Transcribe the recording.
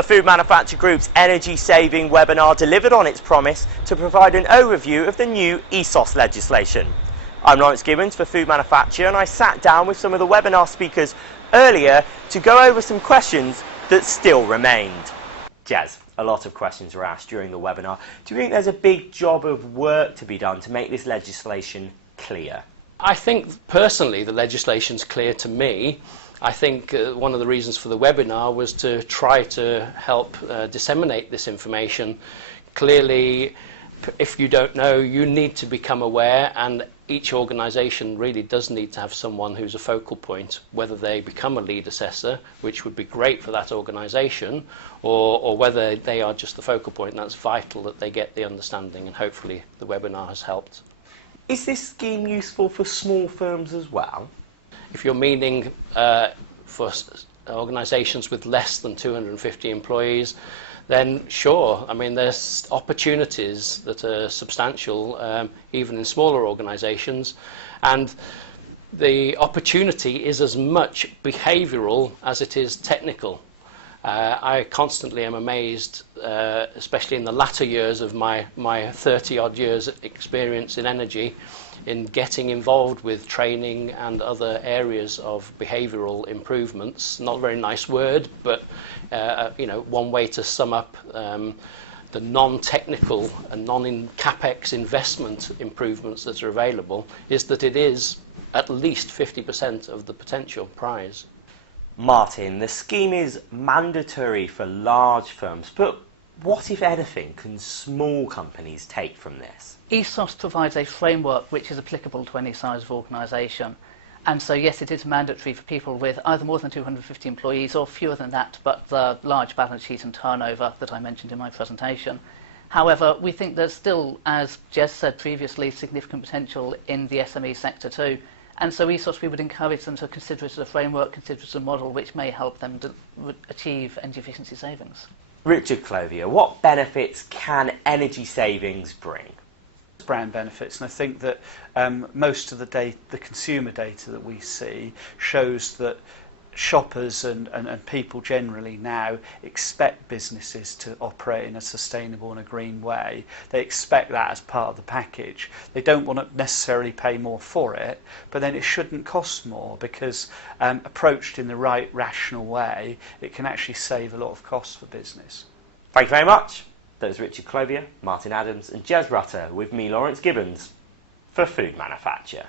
The Food Manufacture Group's energy saving webinar delivered on its promise to provide an overview of the new ESOS legislation. I'm Lawrence Gibbons for Food Manufacture, and I sat down with some of the webinar speakers earlier to go over some questions that still remained. Jez, a lot of questions were asked during the webinar. Do you think there's a big job of work to be done to make this legislation clear? I think personally the legislation's clear to me. I think one of the reasons for the webinar was to try to help disseminate this information. Clearly, if you don't know, you need to become aware, and each organisation really does need to have someone who's a focal point, whether they become a lead assessor, which would be great for that organisation, or whether they are just the focal point. And that's vital that they get the understanding, and hopefully the webinar has helped. Is this scheme useful for small firms as well? If you're meaning for organisations with less than 250 employees, then sure. I mean, there's opportunities that are substantial, even in smaller organisations, and the opportunity is as much behavioural as it is technical. I constantly am amazed, especially in the latter years of my 30-odd years experience in energy, in getting involved with training and other areas of behavioural improvements. Not a very nice word, but you know, one way to sum up the non-technical and non-capex investment improvements that are available is that it is at least 50% of the potential prize. Martin, the scheme is mandatory for large firms, but what, if anything, can small companies take from this? ESOS provides a framework which is applicable to any size of organisation. And so, yes, it is mandatory for people with either more than 250 employees or fewer than that, but the large balance sheet and turnover that I mentioned in my presentation. However, we think there's still, as Jez said previously, significant potential in the SME sector too. And so ESOS, we would encourage them to consider it as a framework, consider it as a model which may help them to achieve energy efficiency savings. Richard Clothier, what benefits can energy savings bring? Brand benefits, and I think that most of the consumer data that we see shows that shoppers and people generally now expect businesses to operate in a sustainable and a green way. They expect that as part of the package. They don't want to necessarily pay more for it, but then it shouldn't cost more, because approached in the right rational way, it can actually save a lot of costs for business. Thank you very much. That was Richard Clothier, Martin Adams and Jez Rutter with me, Lawrence Gibbons, for Food Manufacture.